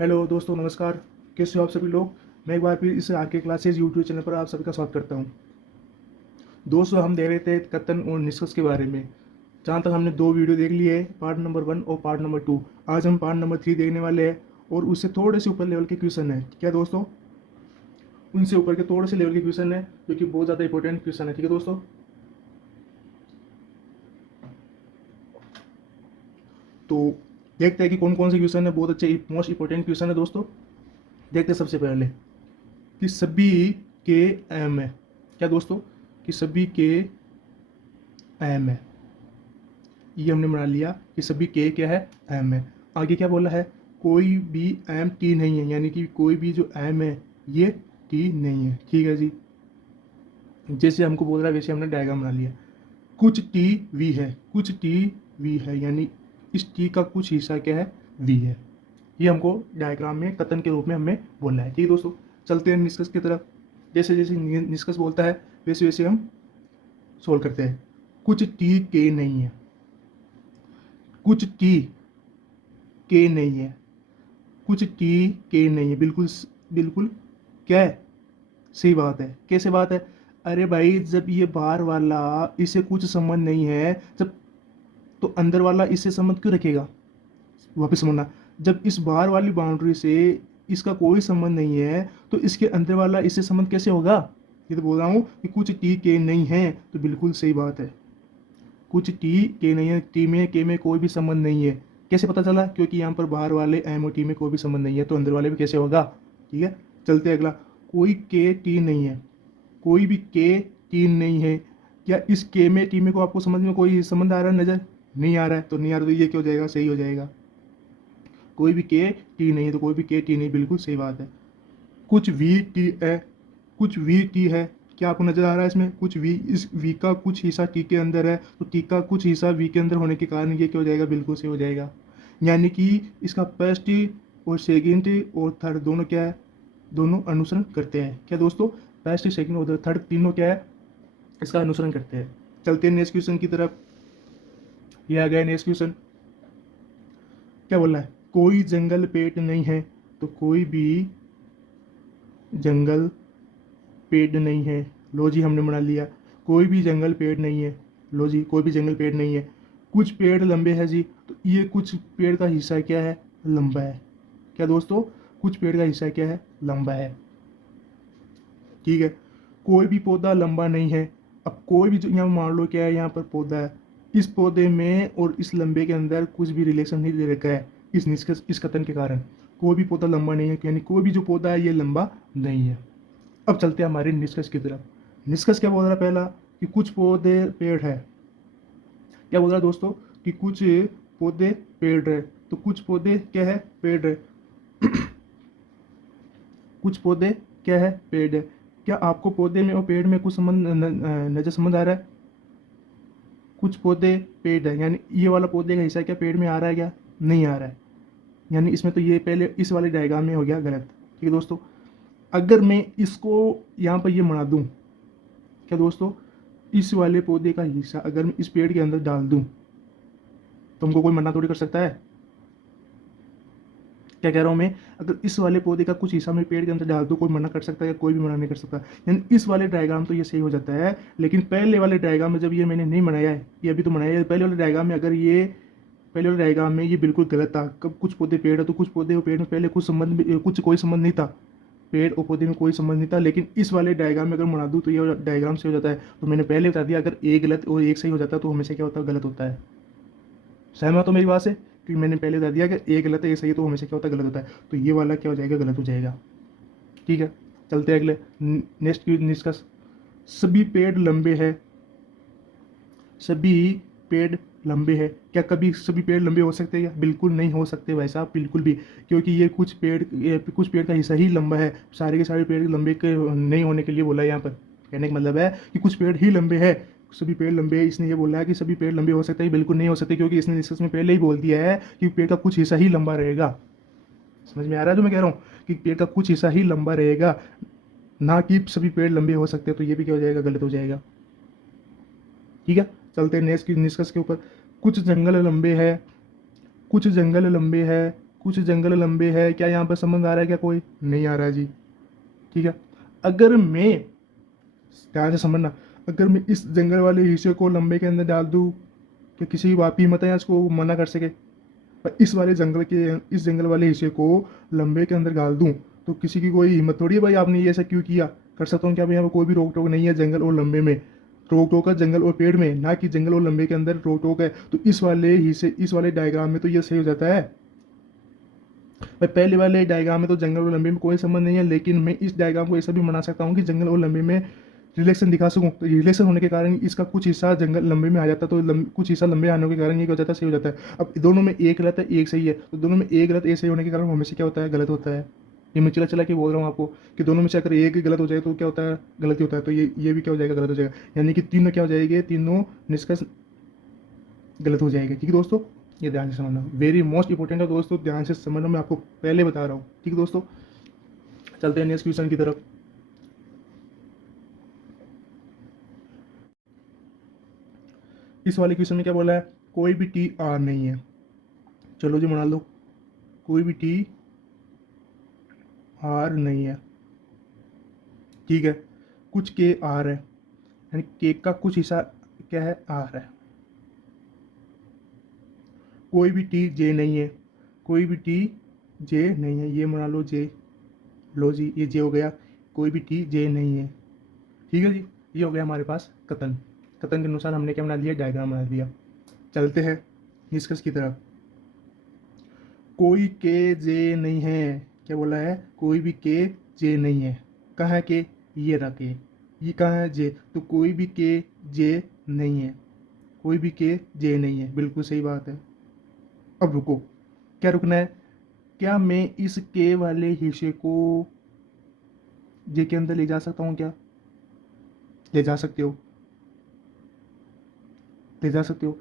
Hello दोस्तों, नमस्कार। कैसे हो आप सभी लोग। मैं एक बार फिर इस आके क्लासेज यूट्यूब चैनल पर आप सभी का स्वागत करता हूं। दोस्तों, हम देख रहे थे कथन और निष्कर्ष के बारे में। जहां तक हमने दो वीडियो देख लिए, पार्ट नंबर 1 और पार्ट नंबर 2। आज हम पार्ट नंबर 3 देखने वाले हैं और उससे थोड़े से ऊपर लेवल के क्वेश्चन है। क्या दोस्तों, उनसे ऊपर के थोड़े से लेवल के क्वेश्चन है जो कि बहुत ज़्यादा इंपॉर्टेंट क्वेश्चन है। ठीक है दोस्तों, तो देखते हैं कि कौन कौन से क्वेश्चन है। बहुत अच्छे मोस्ट इंपॉर्टेंट क्वेश्चन है दोस्तों। देखते हैं सबसे पहले कि सभी के एम है। क्या दोस्तों, कि सभी के एम है। ये हमने बना लिया कि सभी के क्या है, एम है। आगे क्या बोला है, कोई भी एम टी नहीं है, यानी कि कोई भी जो एम है ये टी नहीं है। ठीक है जी, जैसे हमको बोल रहा है वैसे हमने डायग्राम बना लिया। कुछ टी वी है, कुछ टी वी है, यानी इस टी का कुछ हिस्सा क्या है, वी है। ये हमको डायग्राम में कथन के रूप में हमें बोलना है। ठीक है दोस्तों, चलते हैं निष्कर्ष की तरफ। जैसे जैसे निष्कर्ष बोलता है वैसे वैसे हम सोल्व करते हैं। कुछ टी के नहीं है, कुछ टी के नहीं है, कुछ टी के नहीं है। बिल्कुल बिल्कुल क्या है, सही बात है। कैसे बात है, अरे भाई जब ये बाहर वाला इससे कुछ संबंध नहीं है, जब तो अंदर वाला इससे संबंध क्यों रखेगा। वापस समझना, जब इस बाहर वाली बाउंड्री से इसका कोई संबंध नहीं है तो इसके अंदर वाला इससे संबंध कैसे होगा। ये तो बोल रहा हूँ कि कुछ टी के नहीं है, तो बिल्कुल सही बात है। कुछ टी के नहीं है, टी में के में कोई भी संबंध नहीं है। कैसे पता चला, क्योंकि यहाँ पर बाहर वाले एम और टी में कोई भी संबंध नहीं है, तो अंदर वाले भी कैसे होगा। ठीक है, चलते अगला। कोई के टी नहीं है, कोई भी के टी नहीं है। क्या इस के में टी में को आपको समझ में कोई संबंध आ रहा है, नजर नहीं आ रहा है। तो नहीं आ रहा तो ये क्या हो जाएगा, सही हो जाएगा। कोई भी के टी नहीं है तो कोई भी के टी नहीं, बिल्कुल सही बात है। कुछ वी टी है, कुछ वी टी है। क्या आपको नजर आ रहा है इसमें, कुछ वी, इस वी का कुछ हिस्सा टी के अंदर है, तो टी का कुछ हिस्सा वी के अंदर होने के कारण ये क्या हो जाएगा, बिल्कुल सही हो जाएगा। यानी कि इसका फर्स्ट और सेकेंड और थर्ड दोनों क्या है, दोनों अनुसरण करते हैं। क्या दोस्तों, फर्स्ट सेकेंड और थर्ड तीनों क्या है, इसका अनुसरण करते हैं। चलते हैं नेक्स्ट क्वेश्चन की तरफ। ये आ गया नेक्स्ट क्वेश्चन। क्या बोल रहा है, कोई जंगल पेड़ नहीं है, तो कोई भी जंगल पेड़ नहीं है। लो जी, हमने बना लिया। कोई भी जंगल पेड़ नहीं है। लो जी, कोई भी जंगल पेड़ नहीं है। कुछ पेड़ लंबे हैं जी, तो ये कुछ पेड़ का हिस्सा क्या है, लंबा है। क्या दोस्तों, कुछ पेड़ का हिस्सा क्या है, लंबा है। ठीक है, कोई भी पौधा लंबा नहीं है। अब कोई भी जो यहाँ मान लो क्या है, यहाँ पर पौधा है, इस पौधे में और इस लंबे के अंदर कुछ भी रिलेशन नहीं दे रखा है। इस निष्कर्ष, इस कथन के कारण कोई भी पौधा लंबा नहीं है, यानी कोई भी जो पौधा है ये लंबा नहीं है। अब चलते हैं हमारे निष्कर्ष की तरफ। निष्कर्ष क्या बोल रहा है, पहला कि कुछ पौधे पेड़ है। क्या बोल रहा है दोस्तों, कि कुछ पौधे पेड़ है, तो कुछ पौधे क्या है, पेड़ है। कुछ पौधे क्या है, पेड़ है। क्या आपको पौधे में और पेड़ में कुछ संबंध नजर समझ आ रहा है। कुछ पौधे पेड़ है, यानी ये वाला पौधे का हिस्सा क्या पेड़ में आ रहा है, क्या नहीं आ रहा है। यानी इसमें तो ये पहले इस वाले डायग्राम में हो गया गलत। ठीक है दोस्तों, अगर मैं इसको यहाँ पर ये बना दूँ, क्या दोस्तों, इस वाले पौधे का हिस्सा अगर मैं इस पेड़ के अंदर डाल दूँ तो हमको कोई मना थोड़ी कर सकता है। क्या कह रहा हूँ मैं, अगर इस वाले पौधे का कुछ हिस्सा मैं पेड़ के अंदर डाल दूँ, कोई मना कर सकता है या कोई भी मना नहीं कर सकता। यानी इस वाले डायग्राम तो ये सही हो जाता है, लेकिन पहले वाले डायग्राम में जब ये मैंने नहीं बनाया है, ये अभी तो बनाया है, पहले वाले डायग्राम में अगर ये, पहले वाले डायग्राम में ये बिल्कुल गलत था। कब कुछ पौधे पेड़ है तो कुछ पौधे और पेड़ में पहले कुछ संबंध कुछ कोई संबंध नहीं था, पेड़ और पौधे में कोई संबंध नहीं था। लेकिन इस वाले डायग्राम में अगर बना दूँ तो ये डायग्राम सही हो जाता है। तो मैंने पहले बता दिया, अगर एक गलत और एक सही हो जाता है तो हमेशा क्या होता है, गलत होता है। सहमत हो मेरी बात से, कि मैंने पहले बता दिया कि एक गलत है एक सही है, तो हमेशा क्या होता है, गलत होता है। तो ये वाला क्या हो जाएगा, गलत हो जाएगा। ठीक है, चलते हैं अगले। नेक्स्ट निष्कर्ष, सभी पेड़ लंबे हैं। सभी पेड़ लंबे हैं। क्या कभी सभी पेड़ लंबे हो सकते हैं क्या, बिल्कुल नहीं हो सकते भाई साहब, बिल्कुल भी। क्योंकि ये कुछ पेड़ का हिस्सा ही लंबा है। सारे के सारे पेड़ लंबे के नहीं होने के लिए बोला है यहाँ पर। कहने का मतलब है कि कुछ पेड़ ही लंबे हैं, सभी पेड़ लंबे हैं। इसने ये बोला है कि सभी पेड़ लंबे हो सकते हैं, बिल्कुल नहीं हो सकते, क्योंकि इसने निष्कर्ष में पहले ही बोल दिया है कि पेड़ का कुछ हिस्सा ही लंबा रहेगा। समझ में आ रहा है जो मैं कह रहा हूँ, कि पेड़ का कुछ हिस्सा ही लंबा रहेगा, ना कि सभी पेड़ लंबे हो सकते हैं। तो ये भी क्या हो जाएगा, गलत हो जाएगा। ठीक है, चलते हैं नेक्स्ट की निष्कर्ष के ऊपर। कुछ जंगल लंबे हैं, कुछ जंगल लंबे हैं, कुछ जंगल लंबे है, क्या यहाँ पर संबंध आ रहा है क्या? कोई नहीं आ रहा है जी। ठीक है, अगर मैं, ध्यान से समझना, अगर मैं इस जंगल वाले हिस्से को लंबे के अंदर डाल दूँ, क्या किसी की बात भी हिम्मत है इसको मना कर सके? पर इस जंगल वाले हिस्से को लंबे के अंदर डाल दूँ तो किसी की कोई हिम्मत थोड़ी है भाई आपने ये ऐसा क्यों किया। कर सकता हूँ क्या भाई? यहाँ पर कोई भी रोक टोक नहीं है जंगल और लंबे में। रोक टोक है जंगल और पेड़ में, ना कि जंगल और लंबे के अंदर रोक टोक है। तो इस वाले डायग्राम में तो ये सही हो जाता है भाई। पहले वाले डायग्राम में तो जंगल और लंबे में कोई संबंध नहीं है, लेकिन मैं इस डायग्राम को ऐसा भी बना सकता हूँ कि जंगल और लंबे में रिलेशन दिखा सकूँ। तो रिलेशन होने के कारण इसका कुछ हिस्सा जंगल लंबे में आ जाता है, तो कुछ हिस्सा लंबे आने के कारण ये क्या हो जाता है? सही हो जाता है। अब दोनों में एक गलत है एक सही है, तो दोनों में एक गलत एक सही होने के कारण हमेशा क्या होता है? गलत होता है। ये मैं चला चला के बोल रहा हूँ आपको कि दोनों में से अगर एक ही गलत हो जाए तो क्या होता है? गलत ही होता है। तो ये भी क्या हो जाएगा? गलत हो जाएगा। यानी कि तीनों क्या हो जाएंगे? तीनों निष्कर्ष गलत हो जाएगा। ठीक है दोस्तों, ये ध्यान से समझना, वेरी मोस्ट इंपॉर्टेंट है दोस्तों, ध्यान से समझना, मैं आपको पहले बता रहा हूँ। ठीक है दोस्तों, चलते हैं नेक्स्ट क्वेश्चन की तरफ। इस वाले क्वेश्चन में क्या बोला है? कोई भी टी आर नहीं है। चलो जी बना लो, कोई भी टी आर नहीं है। ठीक है, कुछ के आर है, यानी केक का कुछ हिस्सा क्या है? आर है। कोई भी टी जे नहीं है, कोई भी टी जे नहीं है, ये बना लो जे। लो जी, ये जे हो गया। कोई भी टी जे नहीं है। ठीक है जी, ये हो गया हमारे पास कथन। कथन के अनुसार हमने क्या बना लिया? डायग्राम बना दिया। चलते हैं निष्कर्ष की तरफ। कोई के जे नहीं है। क्या बोला है? कोई भी के जे नहीं है। कहाँ है के? ये रहा के। ये कहाँ है? जे। तो कोई भी के जे नहीं है, कोई भी के जे नहीं है, बिल्कुल सही बात है। अब रुको, क्या रुकना है? क्या मैं इस के वाले हिस्से को जे के अंदर ले जा सकता हूँ क्या? ले जा सकते हो, ले जा सकते हो।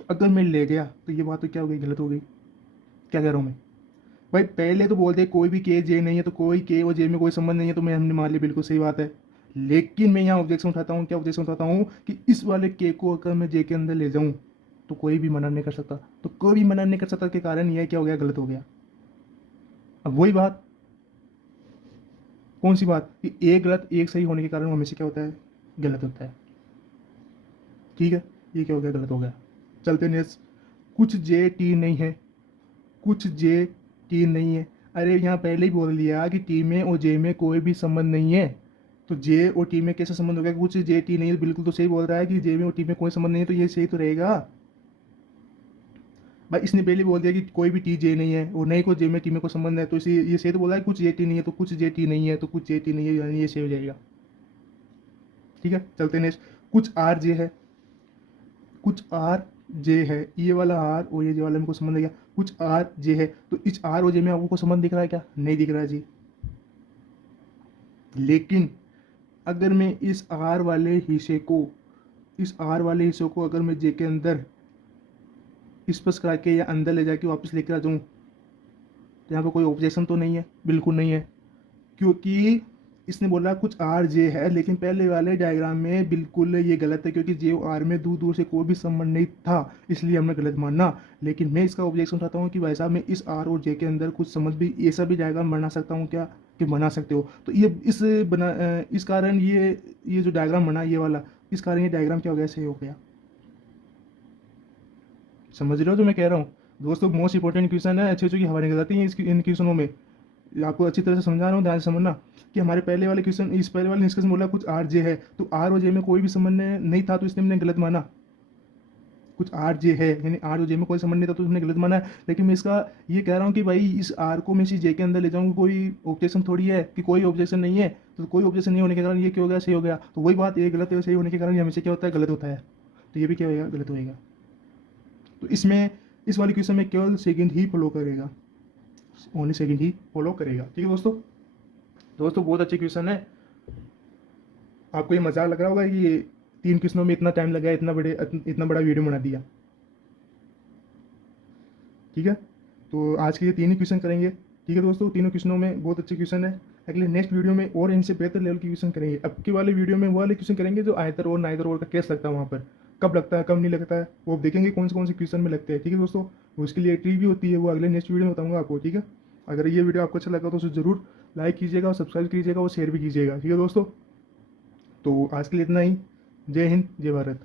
तो अगर मैं ले गया तो ये बात तो क्या हो गई? गलत हो गई। क्या कह रहा हूँ मैं भाई? पहले तो बोलते कोई भी के जे नहीं है, तो कोई के और जे में कोई संबंध नहीं है, तो मैं हमने मान लिया, बिल्कुल सही बात है। लेकिन मैं यहाँ ऑब्जेक्शन उठाता हूँ, क्या ऑब्जेक्शन उठाता हूँ कि इस वाले के को अगर मैं जे के अंदर ले जाऊँ तो कोई भी मना नहीं कर सकता। तो कोई भी मना नहीं कर सकता के कारण यह क्या हो गया? गलत हो गया। अब वही बात, कौन सी बात? कि एक गलत एक सही होने के कारण हमेशा क्या होता है? गलत होता है। ठीक है, ये क्या हो गया? गलत हो गया। चलते नेक्स्ट। कुछ जे टी नहीं है, कुछ जे टी नहीं है। अरे यहाँ पहले ही बोल दिया कि टी में और जे में कोई भी संबंध नहीं है, तो जे और टी में कैसे संबंध हो गया? कुछ जे टी नहीं है, बिल्कुल तो सही बोल रहा है कि जे में और टी में कोई संबंध नहीं है, तो ये सही तो रहेगा भाई। इसने पहले बोल दिया कि कोई भी टी जे नहीं है और नहीं कोई जे में टी में कोई संबंध है, तो इसे ये सही तो बोला है। कुछ जे टी नहीं है तो कुछ जे टी नहीं है, तो कुछ जे टी नहीं है, यानी ये सही हो जाएगा। ठीक है, चलते नेक्स्ट। कुछ आर जे है, कुछ आर जे है, ये वाला आर और ये जे वाला में कोई संबंध है क्या? कुछ आर जे है, तो इस आर और जे में आपको कोई संबंध दिख रहा है क्या? नहीं दिख रहा है जी। लेकिन अगर मैं इस आर वाले हिस्से को अगर मैं जे के अंदर स्पर्श करा के या अंदर ले जाके वापस लेकर आ जाऊँ, तो यहाँ पर कोई ऑब्जेक्शन तो नहीं है? बिल्कुल नहीं है, क्योंकि इसने बोला कुछ आर जे है, लेकिन पहले वाले डायग्राम में बिल्कुल ये गलत है, क्योंकि जे और आर में दूर दूर से कोई भी संबंध नहीं था, इसलिए हमने गलत माना। लेकिन मैं इसका ऑब्जेक्शन उठाता हूँ कि भाई साहब, मैं इस आर और जे के अंदर कुछ समझ भी ऐसा भी डायग्राम बना सकता हूँ क्या? कि बना सकते हो। तो ये इस कारण ये जो डायग्राम बना ये वाला, इस कारण ये डायग्राम क्या हो गया? सही हो गया। समझ रहे हो जो मैं कह रहा हूँ दोस्तों? मोस्ट इंपॉर्टेंट क्वेश्चन है, अच्छी अच्छी की हवा निकल जाती है इन क्वेश्चनों में। आपको अच्छी तरह से समझा रहा हूँ, ध्यान से समझना कि हमारे पहले वाले क्वेश्चन, इस पहले वाले निष्कर्ष में बोला कुछ आर जे है, तो आर और जे में कोई भी संबंध नहीं था, तो इसने हमने गलत माना। कुछ आर जे है यानी आर और जे में कोई संबंध नहीं था, तो हमने गलत माना है। लेकिन मैं इसका ये कह रहा हूँ कि भाई इस आर को मैं इसी जे के अंदर ले जाऊँगा, कोई ऑब्जेक्शन थोड़ी है कि कोई ऑब्जेक्शन नहीं है। तो कोई ऑब्जेक्शन नहीं होने के कारण ये क्या हो गया? सही हो गया। तो वही बात, ये गलत है सही होने के कारण ये हमेशा क्या होता है? गलत होता है। तो ये भी क्या होगा? गलत होएगा। तो इसमें इस वाले क्वेश्चन में केवल सेकंड ही फॉलो करेगा, ओनली सेकंड ही फॉलो करेगा। ठीक है दोस्तों, दोस्तों बहुत अच्छे क्वेश्चन है। आपको ये मजाक लग रहा होगा कि ये 3 क्वेश्चनों में इतना टाइम लगा है, इतना बड़ा वीडियो बना दिया। ठीक है, तो आज के ये 3 ही क्वेश्चन करेंगे। ठीक है दोस्तों, तीनों क्वेश्चनों में बहुत अच्छे क्वेश्चन है। अगले नेक्स्ट वीडियो में और इनसे बेहतर लेवल के क्वेश्चन करेंगे। अब के वाले वीडियो में वो वाले क्वेश्चन करेंगे जो आयतर और नाइदर और का केस लगता है वहाँ पर। कब लगता है कब नहीं लगता है, वो आप देखेंगे कौन से क्वेश्चन में लगते हैं। ठीक है दोस्तों, उसके लिए ट्रिक भी होती है, वो अगले नेक्स्ट वीडियो में बताऊंगा आपको। ठीक है, अगर ये वीडियो आपको अच्छा लगा तो उसे ज़रूर लाइक कीजिएगा और सब्सक्राइब कीजिएगा और शेयर भी कीजिएगा। ठीक है दोस्तों, तो आज के लिए इतना ही। जय हिंद, जय भारत।